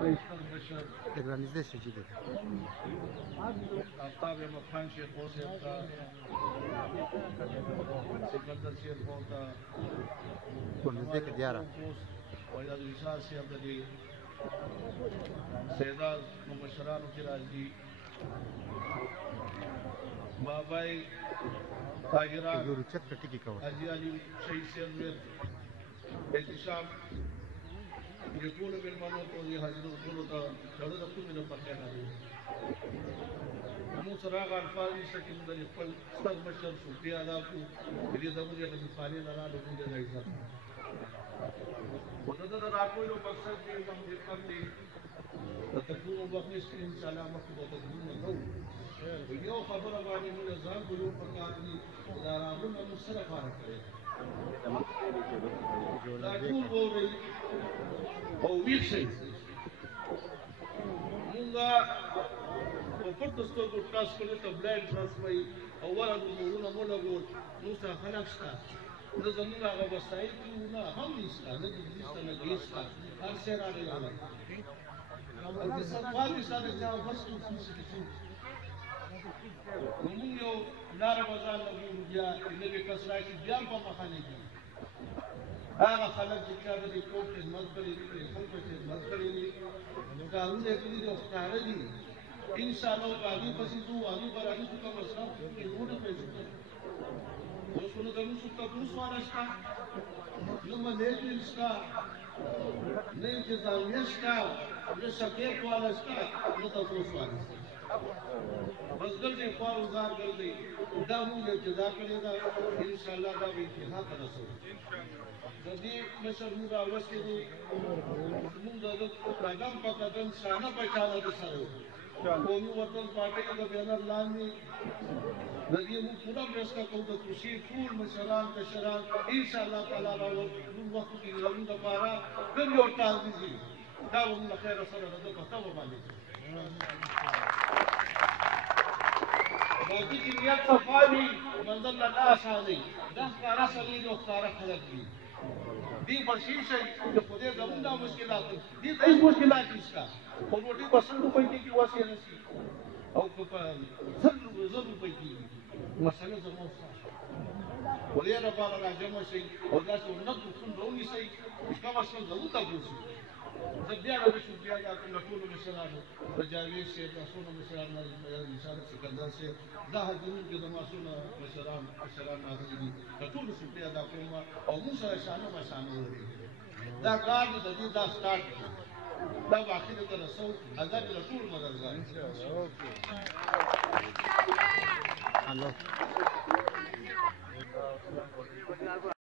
Organize şekilde. Aftab मखान शेख हो सकता सिकंदर शेख होता Organize que diara. वैदा विशाल से अब्दी सेदार मुबशरान की राजी बाबाई तागिरा Yürü çek teki kavur. अजी अली शहीद से अजमेर एहतिशाम يقول بالمنوط وذي هذه الأصول تولد كل من البقية مو سراغ الفاري سكين ذا يقبل استغ مشر سلطي آلافو اللي ذهبوا يغني الفاري لنا لكم جزا إذا ونظر راكوي لو مقصد في الله يقبل لي تتكون وقنس إن شاء الله مكتوب وتكون النوم ويو خبر أباني من الزام قلوب فقاتني لا رامون المصرف عارف لا كل بوري او ویښ شي مونږه په پټو سترګو ټاس کړو ته بلایند ټراس وایي او ورغلو مورونه مو لګول نو سره خلک شته زه زموږ هغه وسایل کړو نه هم نشته نه دې شته نه دې شته هر شی راغلی راغلی او د سفارې سره چا بس څه نو مونږ یو لاره بازار لګو بیا نوې کس راشي بیا په مخه نه کېږي هغه خلک چې چا د کوټ خدمت کړې دي خلکو خدمت کړې دي کارونه یې کړي دي او ښکاره دي ان شاء الله باغی پسې ځو هغې به راځي چې کوم مصرف کې ونه پیسې کوي اوس نو د موږ تپوس والا شته نه منیجمنټ شته نه انتظامیه شته نه سکیپ والا شته نه تپوس والا شته بس ګرځي خوار وزار ګرځي دا موږ ابتدا کړې ده ان شاء الله دا به انتها ته رسوو د دې مشر موږ راوستي دي موږ د پروګرام په قدم شانه پېژانه د سره قومي وطن پارټي د بینر لاندې د دې موږ پوره مرسته کوو د کشي ټول مشران کشران ان شاء الله تعالی راوړو وخت کې زموږ لپاره کوم یو ټال دي دا موږ خیر سره د پته و باندې باقي چې نیت صفاوي منزل لا آساني دا ښکارا سړي او ښکارا خلک دي دې بشي شي چې خدای زموږ د مشکلات دي هیڅ مشکلات نشته خو روټي په 100 روپۍ کې واسي نه شي او په 100 روپۍ کې مسله زموږ ولې را بار راځم شي او دا څو نه څنګه شي کومه څنګه وته ګوسي زه بیا راځم بیا دا ټول مشرانو رجاوي شي تاسو نو مشرانو نشانه سکندر شي دا حضور کې د ماسونو مشران ناظرین دي ټول شکریہ ادا کوم او موږ سره شانه لري دا کار د دې دا سٹارټ دا واخیر ته رسو اگر ټول مدرسه